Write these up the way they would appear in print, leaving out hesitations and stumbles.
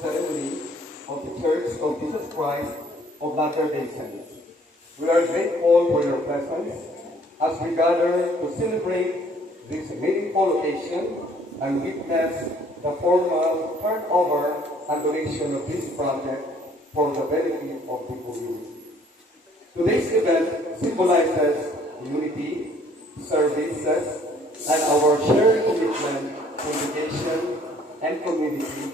ceremony of the Church of Jesus Christ of Latter-day Saints. We are grateful for your presence as we gather to celebrate this meaningful occasion and witness the formal turnover and donation of this project for the benefit of the community. Today's event symbolizes unity, services, and our shared commitment to education and community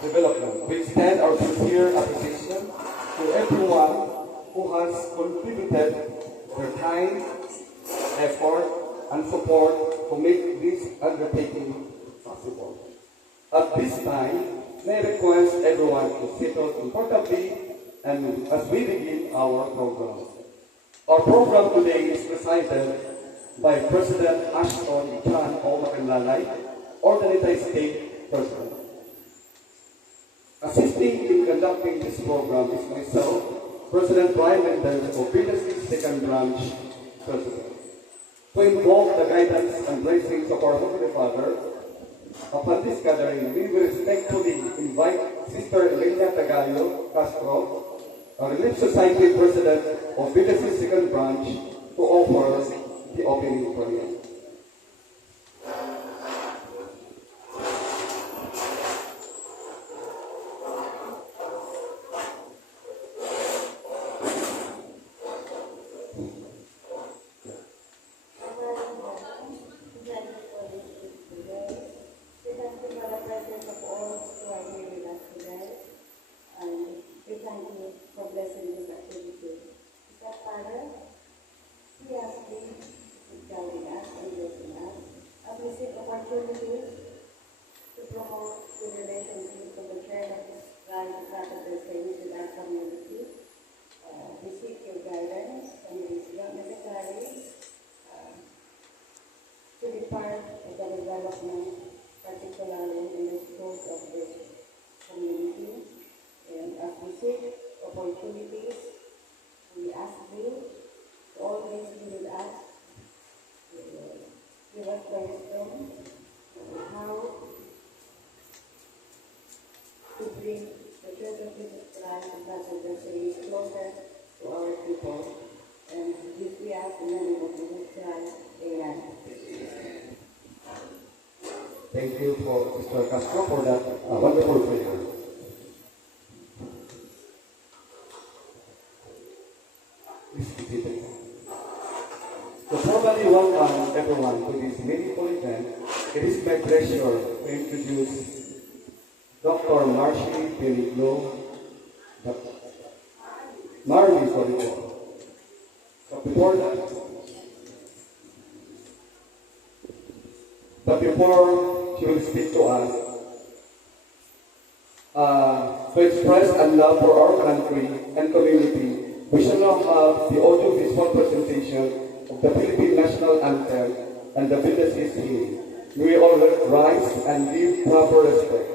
development. We extend our sincere appreciation to everyone who has contributed their time, effort, and support to make this undertaking possible. At this time, may I request everyone to settle comfortably and as we begin our program. Our program today is presided by President Ashton John Omakanlalay, Ordinary State President. Assisting in conducting this program is myself, President Brian Mendez of BDC Second Branch President. To invoke the guidance and blessings of our Holy Father, upon this gathering, we will respectfully invite Sister Elena Tagallo Castro, a Relief Society President of BDC Second Branch, to offer the opening prayer. Thank you for Mr. Castro for that wonderful prayer. Please be seated. To formally welcome everyone to this meaningful event, it is my pleasure to introduce Dr. Marcy Benigno, Marley Solico. So before she will speak to us, to express a love for our country and community, we shall now have the audio-visual presentation of the Philippine National Anthem and the Villages Hymn. May we all rise and give proper respect.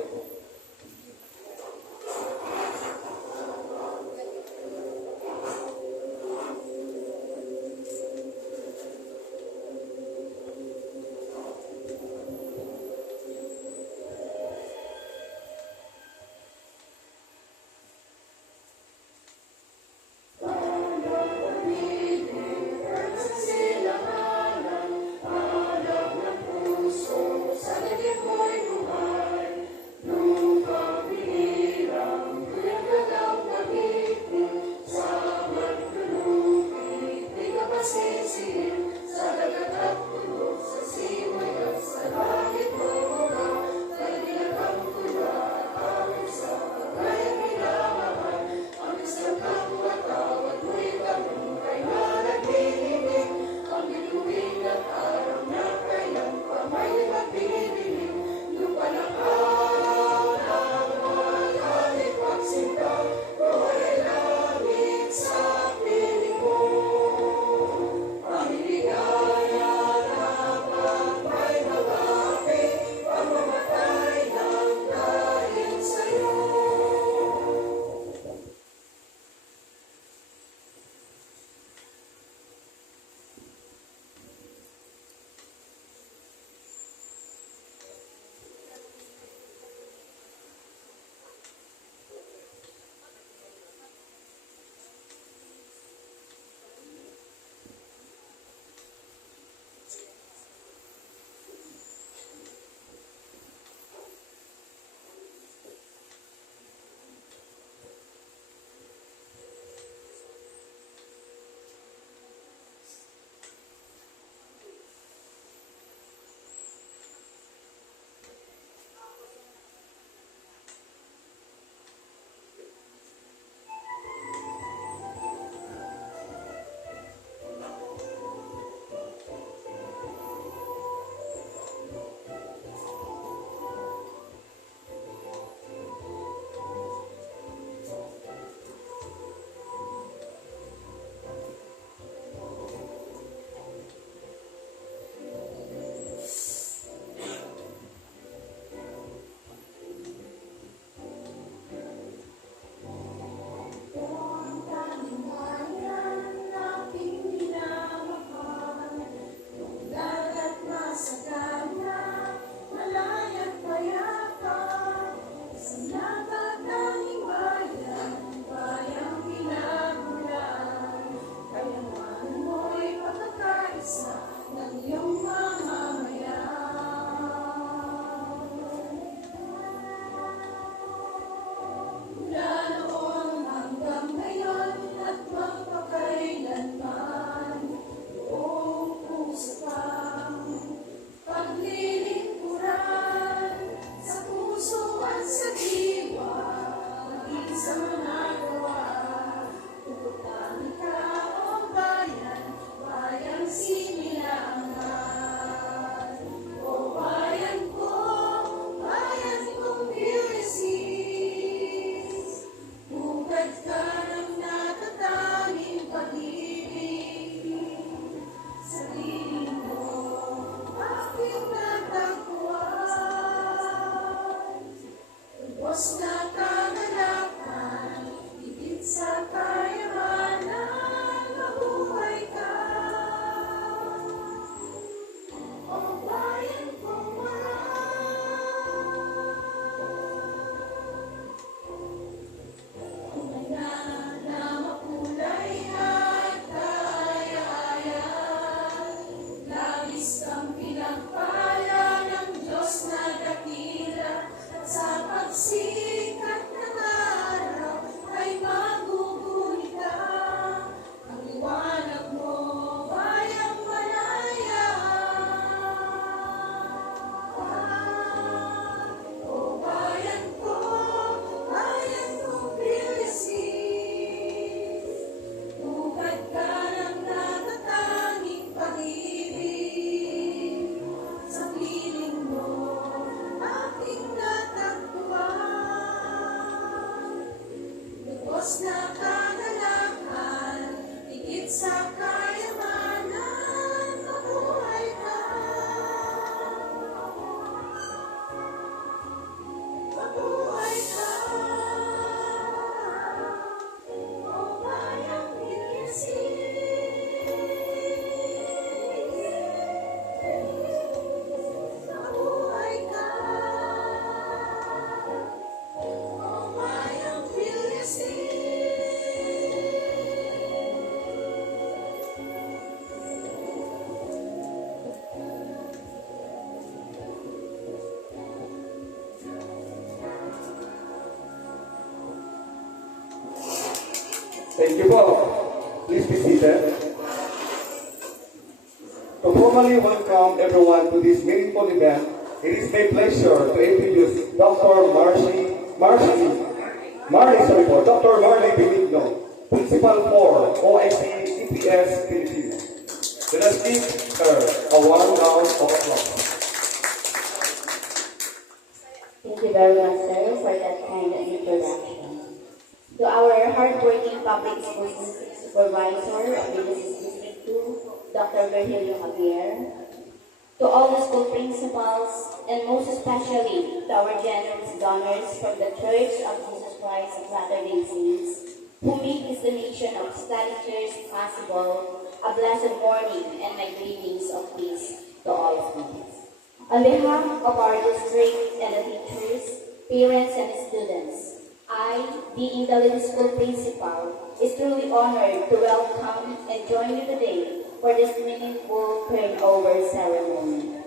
Diyos na kagalakan, higit sa kayamanan, mabuhay ka. O bayan kong na makulay at kaayayan, labis kang pinagpala ng Diyos na dakila, at sa pagsikat ng araw ay magugulit ka. Ang liwanag mo, bayang malaya. O bayan kong Pilisin, tugad ka ng natatanging pag-ibig. Sa piling mo, aking natagpuan. Lubos na kagalakan, higit sa kayamanan, mabuhay ka. Mabuhay ka. O bayang mabuhay ka. O bayang Thank you po. Please be seated. To formally welcome everyone to this meaningful event, it is my pleasure to introduce Dr. Dr. Marley Benigno, Principal for OIC EPS Philippines. Let us give her a warm round of applause. Thank you very much, sir, for that kind of introduction. To our hardworking public school supervisor of Villasis District 2, Dr. Virgilio Javier, to all the school principals, and most especially to our generous donors from the Church of Jesus Christ of Latter-day Saints, who make this donation of study chairs possible. A blessed morning and my greetings of peace to all of you. On behalf of our district and the teachers, parents, and students, I, being the little school principal, is truly honored to welcome and join you today for this meaningful turnover ceremony.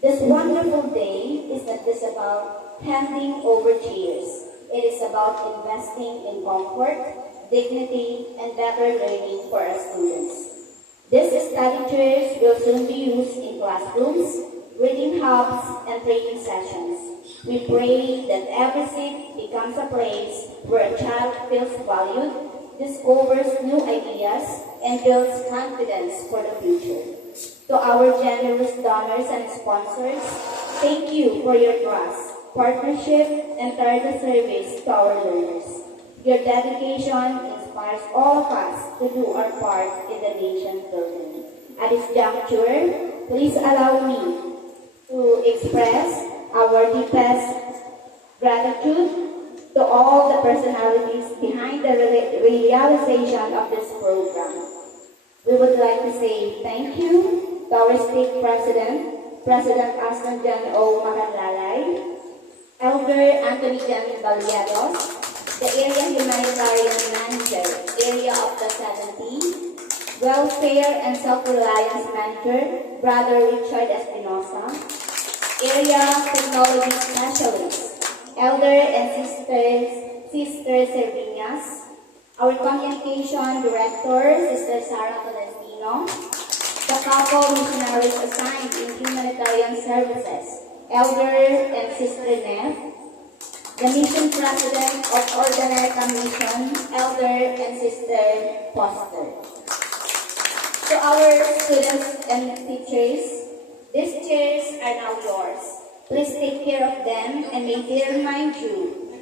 This wonderful day is not just about handing over chairs. It is about investing in comfort, dignity, and better learning for our students. These study chairs will soon be used in classrooms, reading hubs, and training sessions. We pray that every seat becomes a place where a child feels valued, discovers new ideas, and builds confidence for the future. To our generous donors and sponsors, thank you for your trust, partnership, and tireless service to our learners. Your dedication inspires all of us to do our part in the nation building. At this juncture, please allow me to express our deepest gratitude to all the personalities behind the realization of this program. We would like to say thank you to our state president, President Aston John O. Macalalay, Elder Anthony Jan Balyados, the Area Humanitarian Manager, Area of the 70, Welfare and Self-Reliance Manager, Brother Richard Espinosa, Area Technology Specialist, Elder and Sister Servinas, our Communication Director, Sister Sarah Tolentino, the couple missionaries assigned in Humanitarian Services, Elder and Sister Neff, the Mission President of Ordinary Mission, Elder and Sister Foster. To our students and teachers, these chairs are now yours. Please take care of them and may they remind you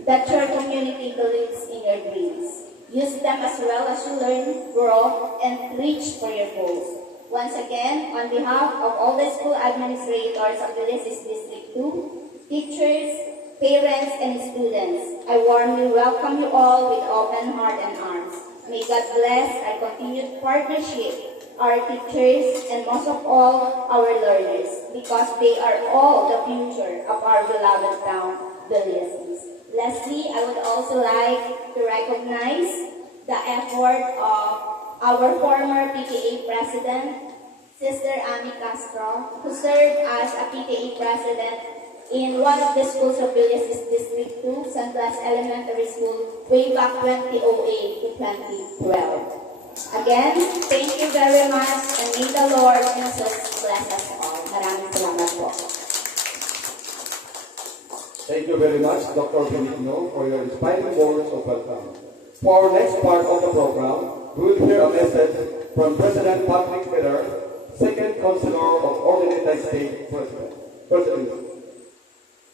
that your community believes in your dreams. Use them as well as you learn, grow, and reach for your goals. Once again, on behalf of all the school administrators of Villasis District 2, teachers, parents, and students, I warmly welcome you all with open heart and arms. May God bless our continued partnership, our teachers, and most of all, our learners, because they are all the future of our beloved town, Biliasis. Lastly, I would also like to recognize the effort of our former PTA President, Sister Ami Castro, who served as a PTA President in one of the schools of Biliasis District 2, San Blas Elementary School, way back 2008 to 2012. Again, thank you very much, and may the Lord Jesus bless us all. Maraming salamat po. Thank you very much, Dr. Benigno, for your inspiring words of welcome. For our next part of the program, we will hear a message from President Patrick Miller, second Councilor of Ordinary State President.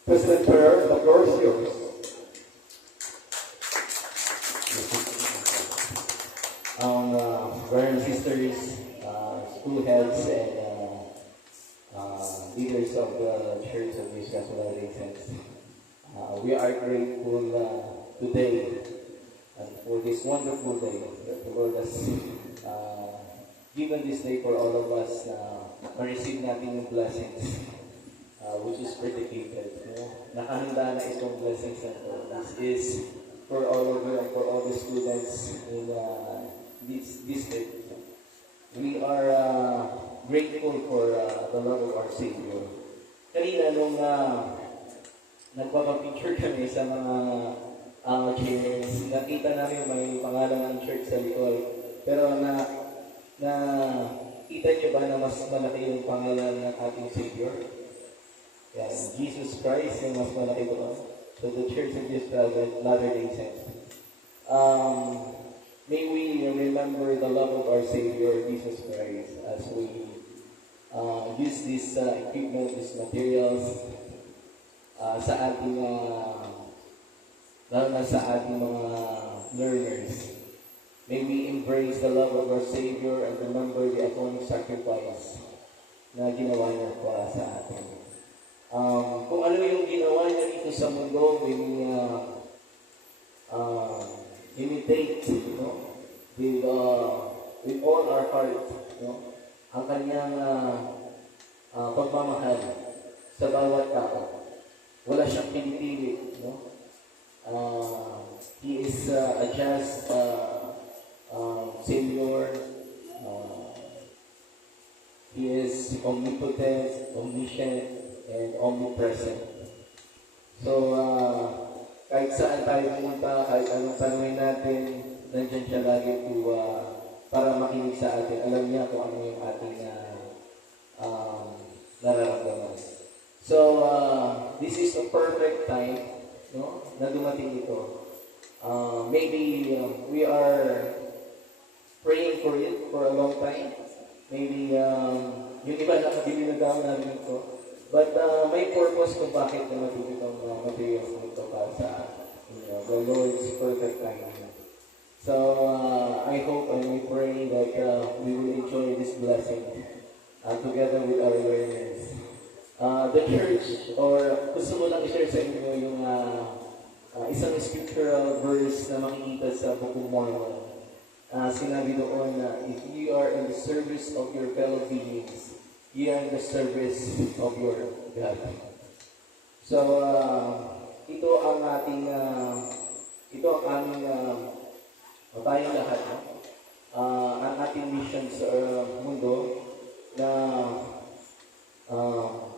President Miller, the floor is yours. Brothers and sisters, school heads, and leaders of the Church of Jesus Christ of Latter-day Saints. We are grateful today for this wonderful day that the Lord has given this day for all of us na receive natin yung blessings which is predicated. Nakahanda na itong blessings na ito. This is for all of you and for all the students in this district. We are grateful for the love of our Savior. Kanina nung nagpapapicture kami sa mga chairs, nakita namin may pangalan ng church sa likod. Pero kita niyo ba na mas malaki yung pangalan ng ating Savior? Yan, Jesus Christ yung mas malaki ko. So the Church of Jesus Christ of Latter-day Saints. May we remember the love of our Savior, Jesus Christ, as we use this equipment, these materials sa ating, lalo na sa ating mga learners. May we embrace the love of our Savior and remember the atoning sacrifice na ginawa niya para sa atin. Kung ano yung ginawa niya dito sa mundo, we imitate, with all our heart, ang kanyang pagmamahal sa bawat tao. Wala siyang pinipili, He is a just Savior. He is omnipotent, omniscient, and omnipresent. So, kahit saan tayo pumunta, kahit anong tanungin natin, nandiyan siya lagi para makinig sa atin. Alam niya kung ano yung ating nararamdaman. So, this is a perfect time, na dumating ito. Maybe we are praying for it for a long time. Maybe yung iba nakabili na daw namin ito. But may purpose kung bakit naman itong materials nito para sa the Lord's perfect timing. So I hope and we pray that we will enjoy this blessing together with our learners. The church, or gusto mo lang i-share sa inyo yung isang scriptural verse na makikita sa Book of Mormon. Sinabi doon na if you are in the service of your fellow beings, you are in the service of your God. So, ito ang aming tayong lahat. Ang ating mission sa mundo na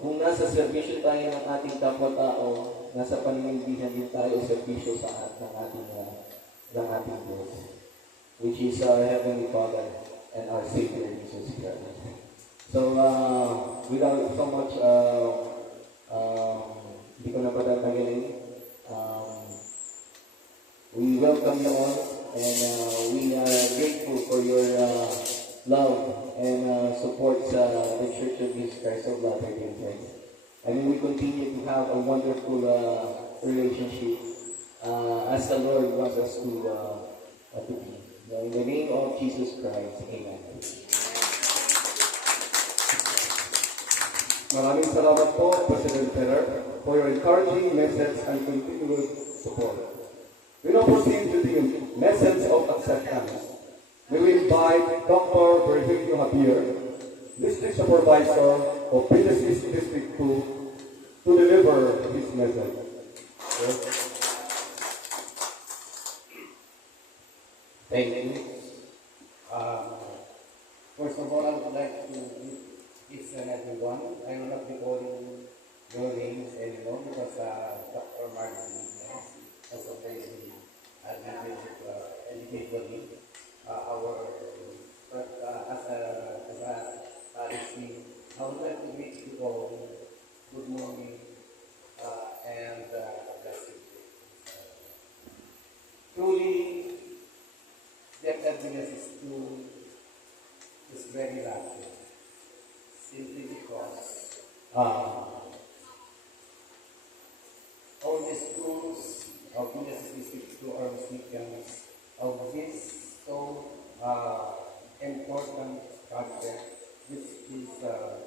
kung nasa servisyo tayo ng ating kapwa-tao, nasa paninindihan din tayo servisyo sa ating Diyos, which is our Heavenly Father and our Savior, Jesus Christ. So, without so much, hindi ko na patatagalin, we welcome you all, and we are grateful for your love and support sa the Church of Jesus Christ of Latter-day Saints. And we continue to have a wonderful relationship as the Lord wants us to be. In the name of Jesus Christ, Amen. Maraming salamat po, President Ferrer, for your encouraging message and continued support. We now proceed to the message of acceptance. May we invite Dr. Virgilio Javier, District Supervisor of Pindasis District 2, to deliver his message. Yes. Thank you. First of all, I would like to greet each and everyone. I will not be calling your names anymore because Dr. Martin has already given it individually but as a policy, I would like to greet you all. Good morning and blessed. Truly, the acceptance is very lucky, simply because all the schools of Pindasis District 2 are recipients of this so important project, which is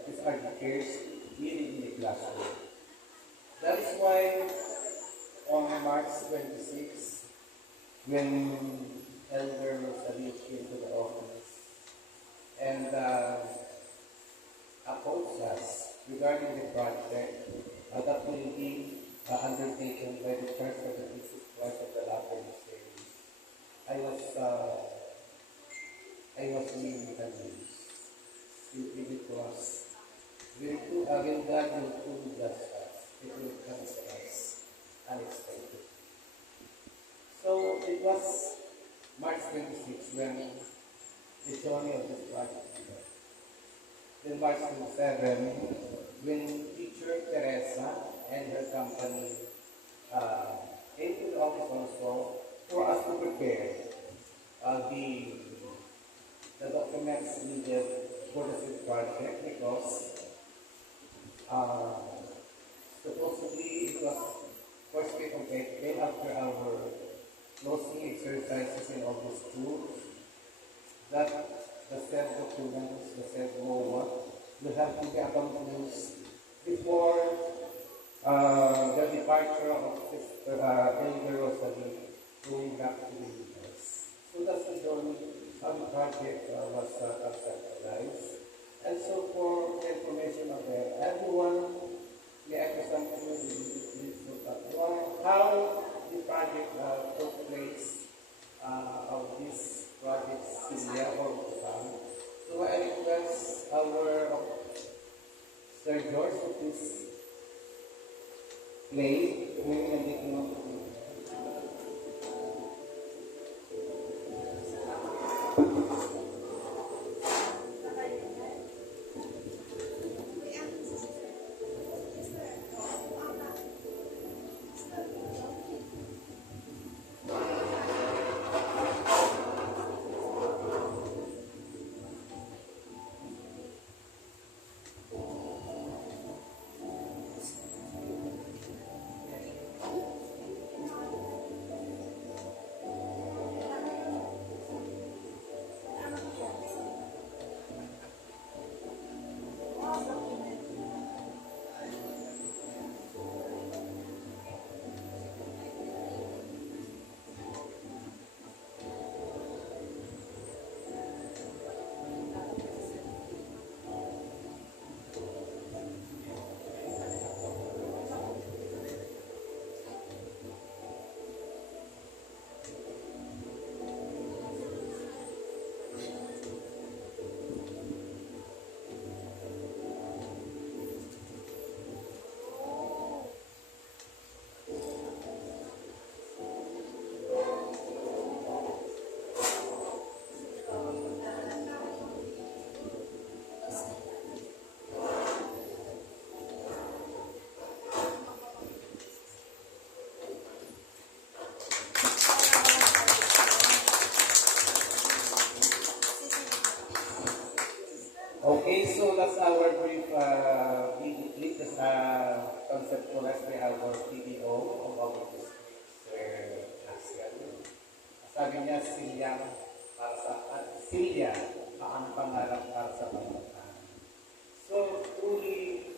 these are the kids leading in the classroom. That is why on March 26, when Elder Rosalie came to the office and approached us regarding the project that will be undertaken by the Church of the Jesus Christ of the Latter-day Saints, I was really convinced, simply because when God will truly bless us, it will come to us unexpected. So it was March 26 when the journey of this project began. Then March 27 when teacher Teresa and her company came to the office also for us to prepare the documents needed for the project because supposedly it was first week of April after our closing exercises in all the schools that the said documents, the said MOA, will have to be accomplished before the departure of Sister Elder Rosalie going back to the US. So that's the journey of the project was conceptualized. And so for the information of everyone, may I present to you how the project took place of this project Celia or Bhutan. So I request our Sir George to please play. Maybe nandito na po. Okay, so that's our brief latest conceptualized by our PDO of our district, Sir Asian. Sabi niya, Silya, ang pangarap para sa pamatahan. So, truly,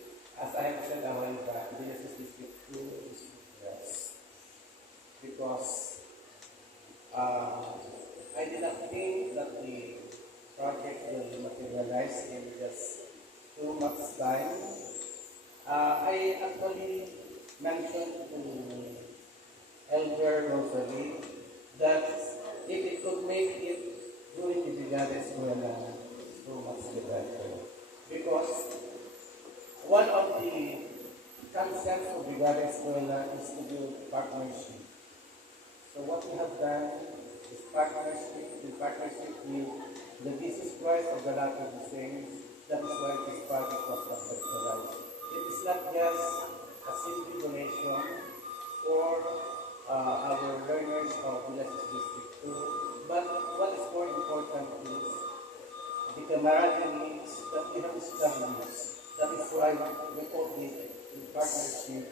because I did not think that the project will materialize in just 2 months' time. I actually mentioned to Elder Rosalie that if it could make it during the Brigada Escuela, 2 months better. Because one of the concepts of Brigada Escuela is to build partnership. So what we have done is partnership, in partnership with the Jesus Christ of the Latter-day Saints. That is why this project was conceptualized. It is not just a simple donation for our learners of Villages District 2, but what is more important is the camaraderie that we have established. That is why we call it in partnership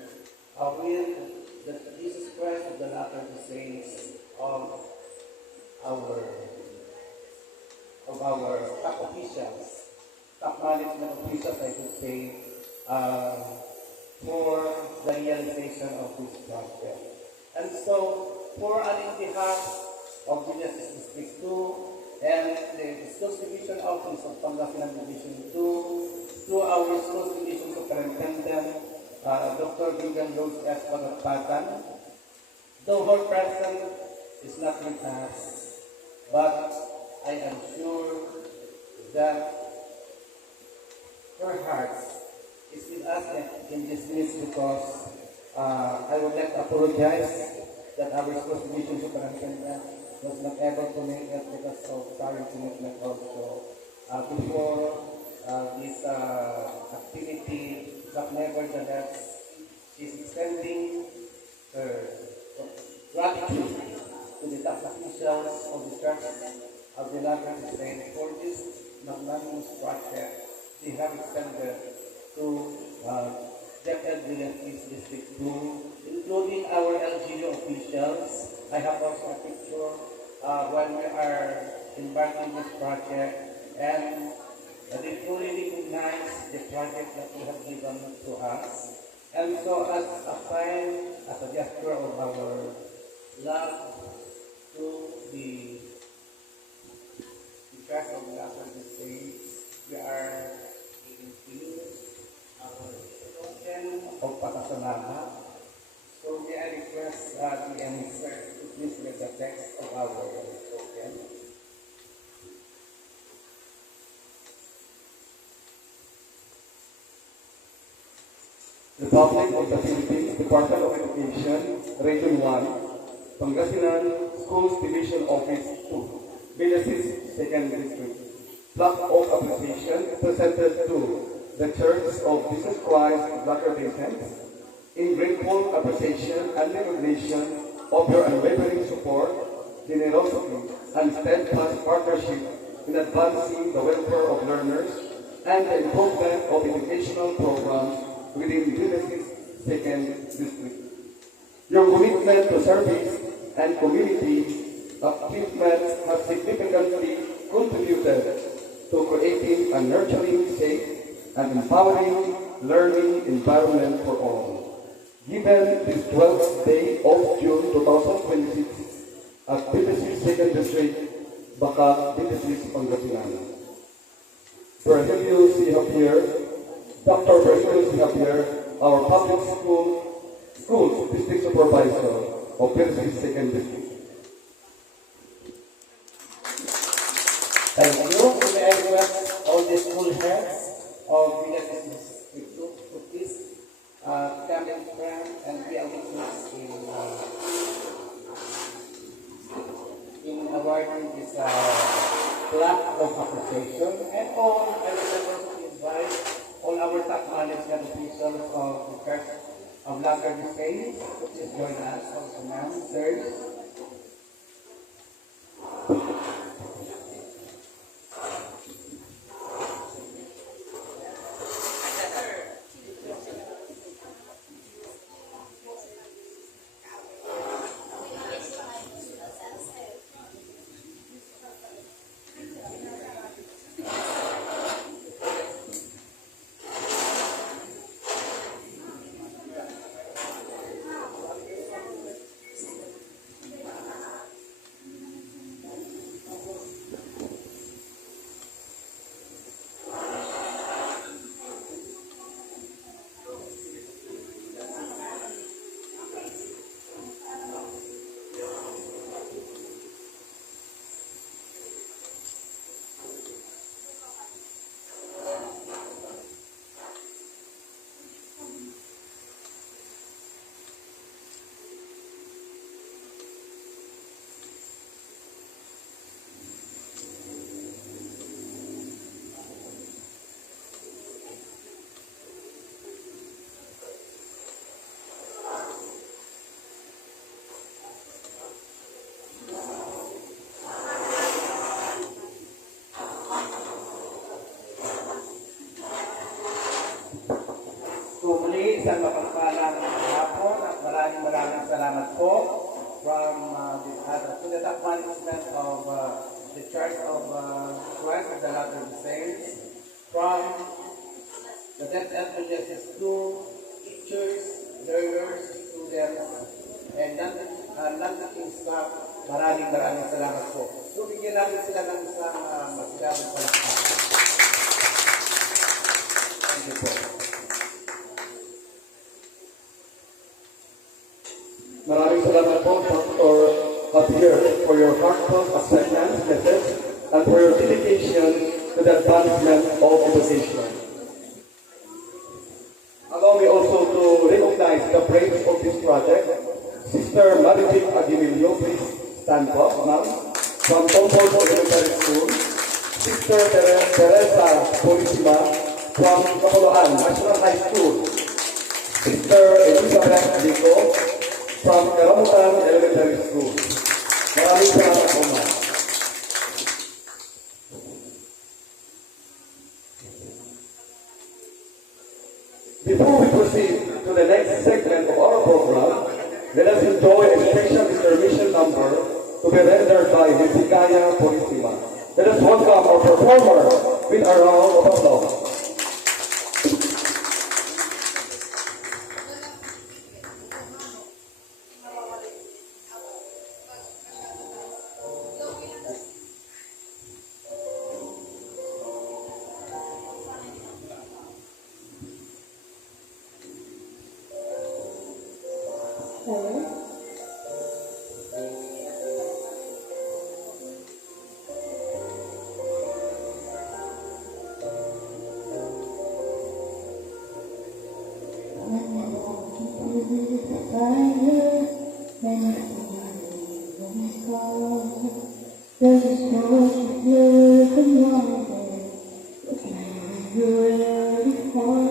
with the Jesus Christ of the Latter-day Saints our of our top officials, top management officials, I should say, for the realization of this project. And so, on behalf of Villages District 2 and the Schools Division Office of Pangasinan Division 2, to our Schools Division Superintendent, Dr. Vivian Rose S. Pagapatan, though her presence is not with us, but I am sure that her heart is with us in this midst because I would like to apologize that our Schools Division Superintendent was not able to make it because of prior commitment also before this activity, but nevertheless, she's extending her gratitude to the top officials of the Church of the Latter-day Saints for this magnanimous project they have extended to Japan Villages District 2, including our LGU officials. I have also a picture when we are embarking this project, and they truly recognize the project that you have given to us. And so as a sign, as a gesture of our love to the Church of the Latter-day Saints, we are giving to you our token of pasasalamat. So may I request the emissary to please read the text of our token. Republic of the Philippines, Department of Education, Region 1, Pangasinan Schools Division Office 2, Villages 2nd District. Plaque of appreciation presented to the Church of Jesus Christ of Latter-day Saints in grateful appreciation and recognition of your unwavering support, generosity, and steadfast partnership in advancing the welfare of learners and the improvement of educational programs within Villages 2nd District. Your commitment to service and community achievements have significantly contributed to creating a nurturing, safe, and empowering learning environment for all. Given this 12th day of June 2026 at Villages 2nd District, Baca, Villages, Pangasinan. Virgilio C. Javier, Dr. Virgilio C. Javier, our public schools district supervisor of Villages 2nd District. Thank you. May I request all the school heads of Villages District 2 to please come in front and be a witness in awarding this plaque of appreciation. And all, I would like also to invite all our top management officials of the Church of Latter-day Saints to please join us also now, sirs. isang mapagpalang hapon at maraming salamat po from to the top management of the Church of Christ of the Latter-day Saints, from the Deaf Advocacy School, teachers, learners, students, and non-teaching staff. Maraming salamat po. So, bigyan natin sila ng isang masigabong palakpakan. Thank you po. Maraming salamat po, Dr. Javier, for your heartfelt acceptance message and for your dedication to the advancement of education. Allow me also to recognize the brains of this project. Sister Marivic Aguilillo, please stand up, ma'am. From Comfort Elementary School. Sister Teresa Polisima from Kapuluan National High School. Sister Elizabeth Lico from Karamutan Elementary School. Maraming salamat po, ma'am. Before we proceed to the next segment of our program, let us enjoy a special intermission number to be rendered by Hezekiah Polisima. Let us welcome our performer with a round of applause. There's a song you can wonder if you're ready for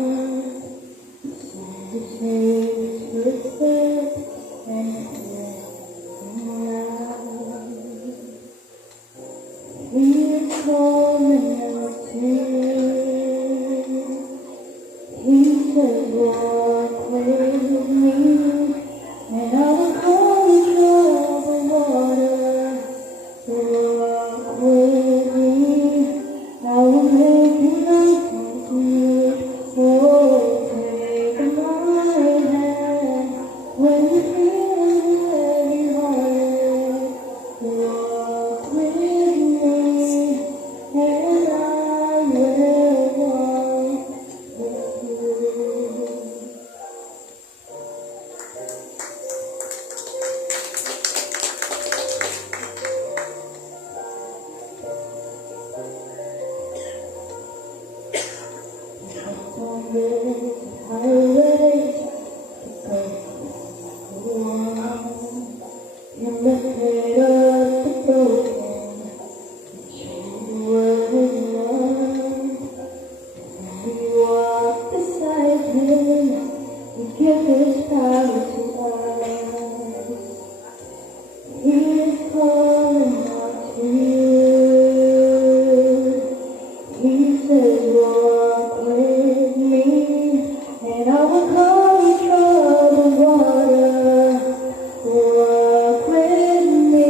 the change footsteps and around. He's calling out to you. He says, walk with me, and I will call you troubled water. Walk with me, I will make you like complete. Oh, take my hand when you feel heavy hearted. Walk with me, and I will walk with you. He is calling out to you. He says, walk with me, and I will call you troubled water. Walk with me,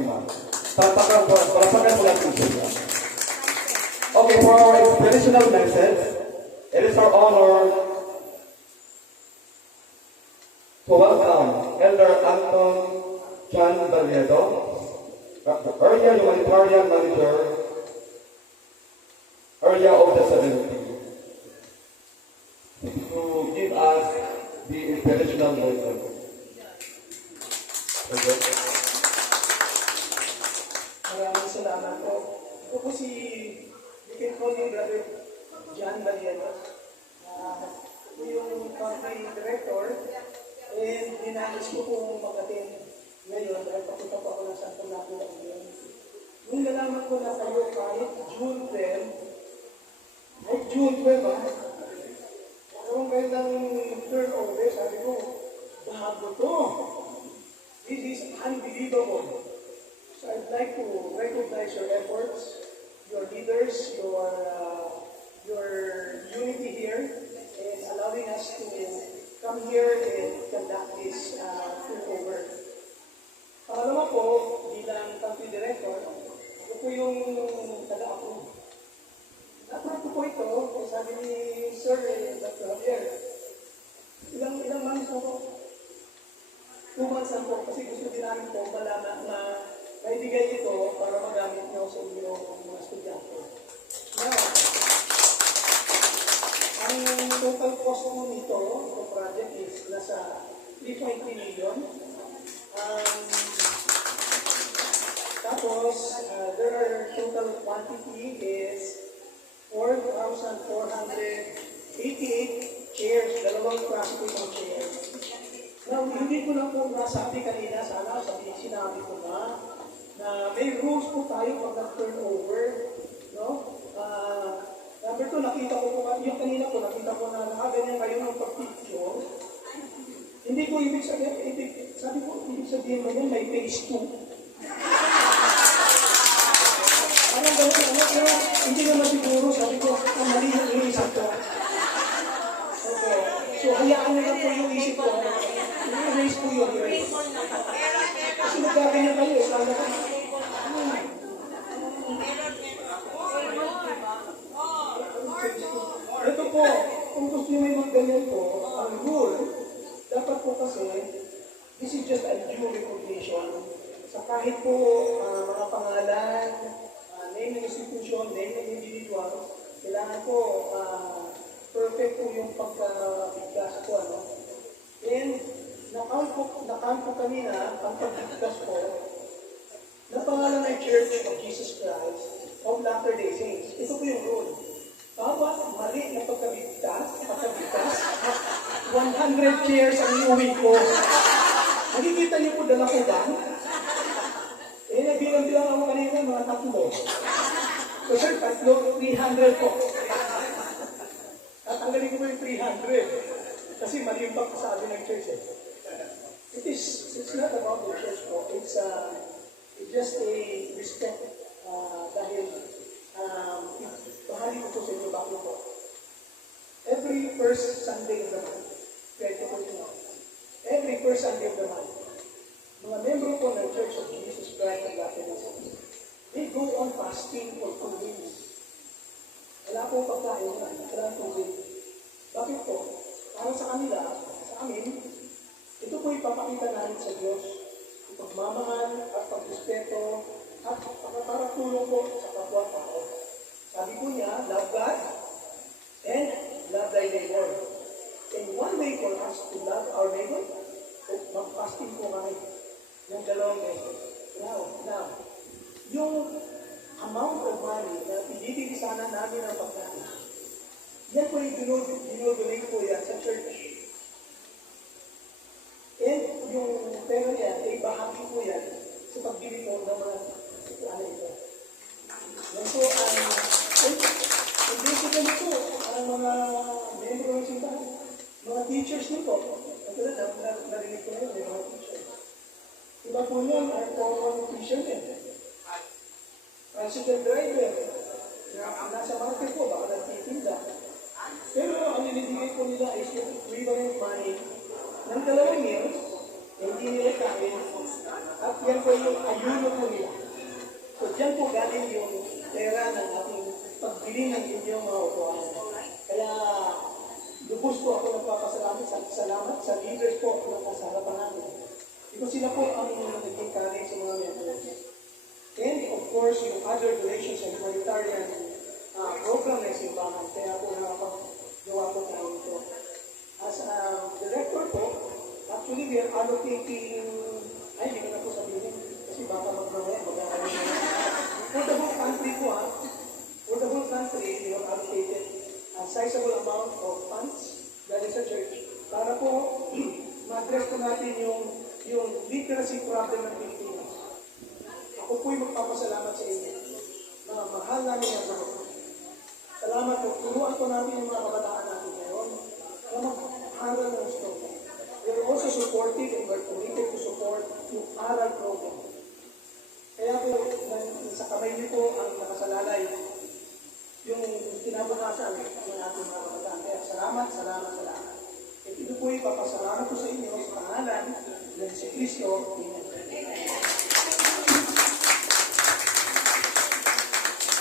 Fatima. Palakpakan po natin siya. Okay, for our inspirational message, it is our honor to welcome Elder Anton Chan Barriedo, Area Humanitarian Manager, Area of the 70, to give us the inspirational message. Okay. Maraming salamat po. Ako po si Deacon Colin Brother John Barriedo. Ako yung country director and dinais ko pong mag-attend ngayon dahil papunta po ako ng Santo Lago ngayon. Nung nalaman ko na kayo kahit June 12, ay June 12 ba? Kung kayo ng turnover, sabi ko, bago to. This is unbelievable. So I'd like to recognize your efforts, your leaders, your unity here, and allowing us to come here and conduct this turnover. Pangalawa po, bilang country director, ako po yung taga-approve. Na-approve ko po ito, sabi ni Sir Dr. Javier, ilang months na po? 2 months na po, kasi gusto din namin po malaman na maibigay ito para magamit nyo sa inyong mga estudyante. Now, ang total cost po nito, ng project is nasa 3.3 million. Tapos, there are total quantity is 4,488 chairs, dalawang klase po ng chairs. Now, hindi ko na po nasabi kanina, sana sinabi ko na may rules po tayo pag nag-turnover, no? Number 2, nakita ko po, yung kanina po, nakita ko na nakaganyan kayo ng pag-picture. Hindi ko ibig sabihin, sabi ko, ibig sabihin mo yun, may phase 2. Parang gano'n, pero hindi naman siguro, sabi ko, mali yung inisip ko. Okay, so hayaan nyo lang po yung isip ko. I-erase po yun, erase. Kasi magkaganyan kayo, sabi ko, ito po, kung gusto nyo may magganyan po, ang rule, dapat po kasi, this is just a due recognition. Sa kahit po mga pangalan, name ng institution, name ng individual, kailangan po perfect po yung pagkabigkas po. Ano? And nakount po kanina, ang pagbigkas po, na pangalan ng Church of Jesus Christ of Latter-day Saints. Ito po yung rule. Bawat mali na pagkabigkas, 100 chairs ang iuwi ko. Nakikita niyo po dala ko ba? Bilang ako kanina, mga tatlo. So sir, tatlo, 300 po. Tatanggalin ko po yung 300. Kasi mali yung pagkasabi ng church. It's not about the church po. It's just a respect. Dahil bahali ko po sa inyo bakit po. Every first Sunday of the month, every first Sunday of the month, mga membro po ng Church of Jesus Christ of Latter-day Saints, they go on fasting for 2 weeks. Wala po pagkain na, wala 2 weeks. Bakit po? Para sa kanila, sa amin, ito po ipapakita namin sa Diyos. Pagmamahal at pagrespeto at para tulong po sa kapwa-tao. Sabi ko niya, love God and love thy neighbor. And one way for us to love our neighbor, mag-fasting po kami ng 2 beses. Now, yung amount of money na ibibigay sana namin ang pagkain, yan po yung dinodonate po yan sa church. And yung pera yan, ay bahagi po yan sa pagbili po ng mga ano ito. Yan po ang basically po, ang mga membro ng simbahan, mga teachers nito, narinig ko na yun, mga teachers. Iba po niyan, ang formal fishermen. Tricycle driver, nasa market po, baka nagtitinda. Pero ang nilibigay po nila is yung equivalent money ng 2 meals, hindi nila kain At yan po yung ayuno po nila. So dyan po galing yung pera ng ating pagbili ng inyong mga upuan. Kaya lubos po ako nagpapasalamat sa leaders po na nasa harapan namin. Ito sila po ang naging kanin sa mga members. And of course, yung other donations and humanitarian program ng simbahan. Kaya po nakapagawa po tayo ito. As a director po, actually we are allocating, ay hindi ko na po sabihin, kasi baka magmamaya, magkakaroon. For the whole country po for the whole country, we have allocated a sizable amount of funds galing sa church para po ma-address po natin yung literacy problem ng Pilipinas. Ako po'y magpapasalamat sa inyo. Mga mahal namin ang buhay. Salamat po. Turuan po namin yung mga kabataan natin ngayon na mag-aral ng gusto. We are also supportive and we're committed to support yung aral program. Kaya po, sa kamay niyo po ang nakasalalay yung kinabukasan ng ating mga kabataan. Kaya salamat. At ito po ipapasalamat ko sa inyo sa pangalan ng si Cristo. Amen.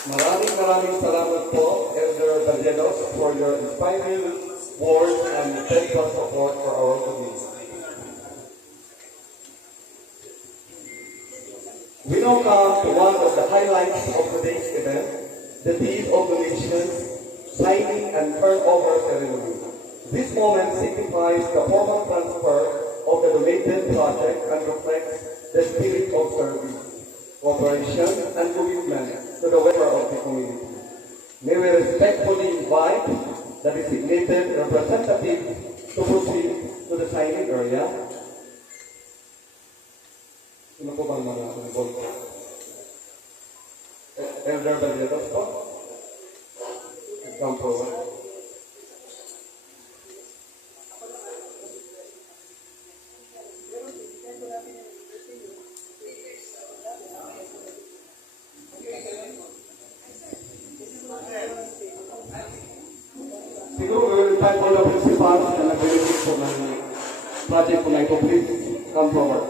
Maraming salamat po, Elder Balleros, for your inspiring words and technical support for our community. We now come to one of the highlights of today's event, the deed of donations, signing and turnover ceremony. This moment signifies the formal transfer of the donated project and reflects the spirit of service, cooperation, and commitment to the welfare of the community. May we respectfully invite the designated representative to proceed to the signing area. Sino po bang mga involved? Elder Balleros po? Come forward. Siguro we will invite all the principals na nag-benefit po ng project po na ito. Please come forward.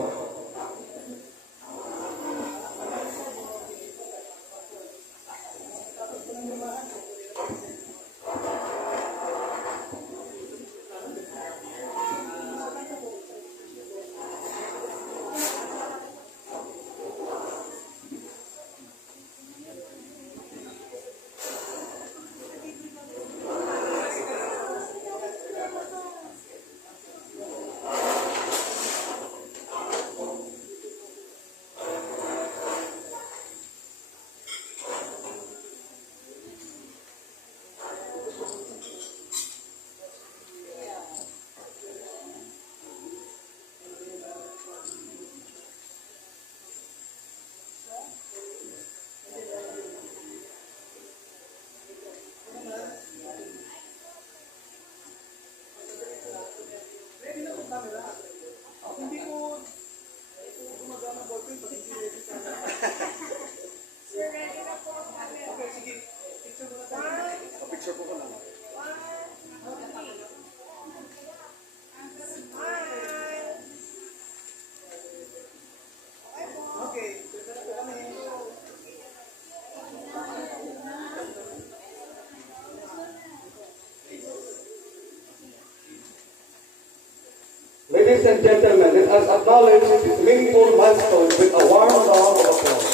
Ladies and gentlemen, let us acknowledge this meaningful milestone with a warm round of applause.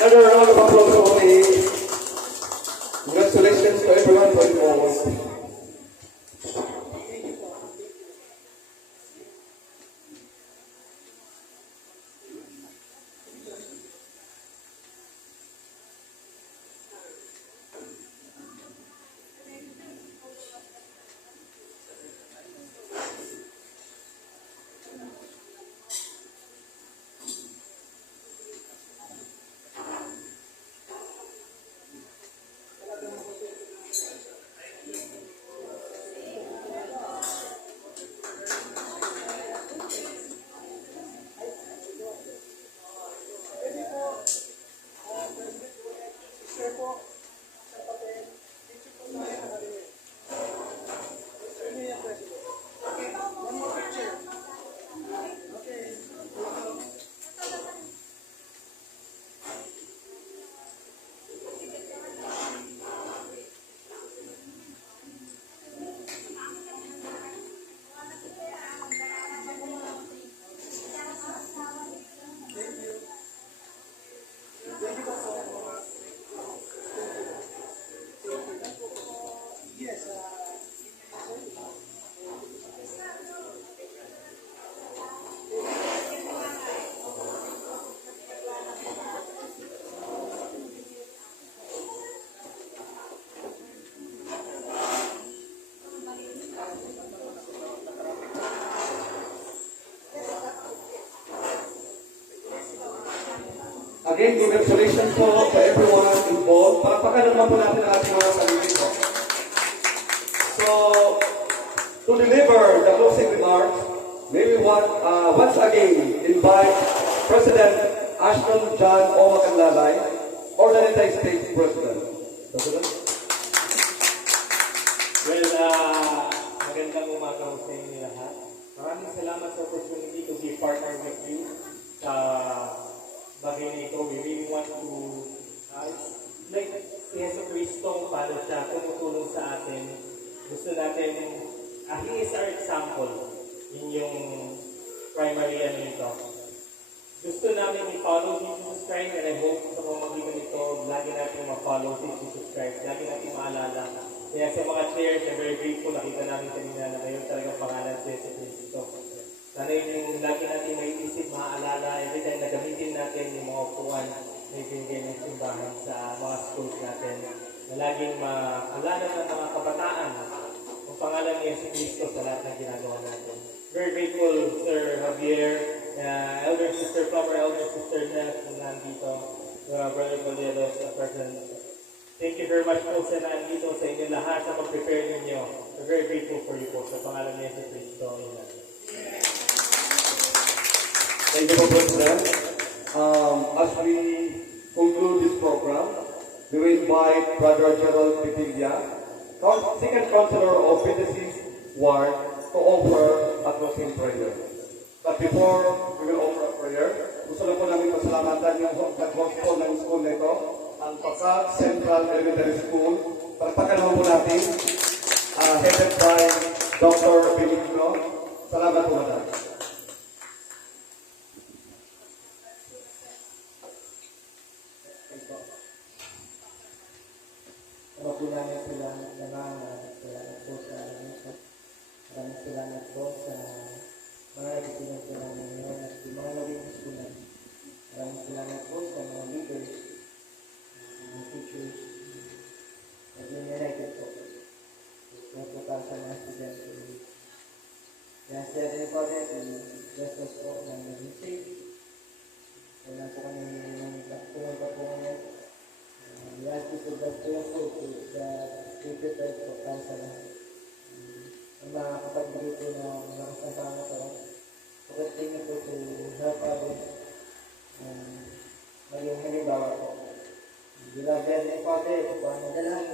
Another round of applause for me. Congratulations to everyone going forward. po sa papel. Picture po tayo nakalimutan. Ano yung president? Okay, one more picture. Okay. Yes, Again, congratulations po to everyone involved. Palakpakan naman po natin ang ating mga sarili po. So, to deliver the closing remarks, may we once again invite President Ashton John O. Macanlalay, or the United States President. President? Well, magandang umaga po sa inyo lahat. Maraming salamat sa opportunity to be partner with you sa bagay na ito. We really want to, like si Jesu Cristo, paano siya tumutulong sa atin. Gusto natin, he is our example. Yun yung primary nito. Gusto namin i-follow si Jesus Christ, and I hope sa pamamagitan nito, lagi natin ma-follow si Jesus Christ. Lagi natin maalala. Kaya sa mga chairs, I'm very grateful. Nakita namin kanina na ngayon talagang pangalan si Jesus Cristo. Sana yun yung lagi natin may isip, maaalala, every time na gamitin natin yung mga upuan na ibigay ng simbahan sa mga schools natin. Na laging maalala ng mga kabataan ang pangalan ni Jesus Cristo sa lahat ng ginagawa natin. Very grateful, Sir Javier, Elder Sister Flopper, Elder Sister Ness, na nandito, Brother Valeros, present. Thank you very much po sa nandito sa inyo lahat sa pag-prepare ninyo. We're very grateful for you po sa pangalan ni Jesus Cristo. Amen. Thank you, President. As we conclude this program, we will invite Brother Gerald Pipiglia, second counselor of BTC's ward, to offer a closing prayer. But before we will offer a prayer, gusto na po namin pasalamatan yung nag-host po ng school na ito, ang Pasag Central Elementary School. Palakpakan naman po natin, headed by Dr. Benigno. Salamat po, madam. Ano po namin sila naman, salamat po sa mga. Maraming salamat po sa mga nagsisinang po namin ngayon at yung mga naging student. Maraming salamat po sa mga leaders, mga teachers, at yung united po. Nagpunta sa mga estudyante. Kaya siya rin po rin, bless us po ng naging safe. Wala po kami pumunta po ngayon. We ask you to bless us po that we prepared for para lahat. Ang makakapagbigay po ng mga kasama ko, continue po to help others maging halimbawa po. Beloved and Father, ito po ang nadalahan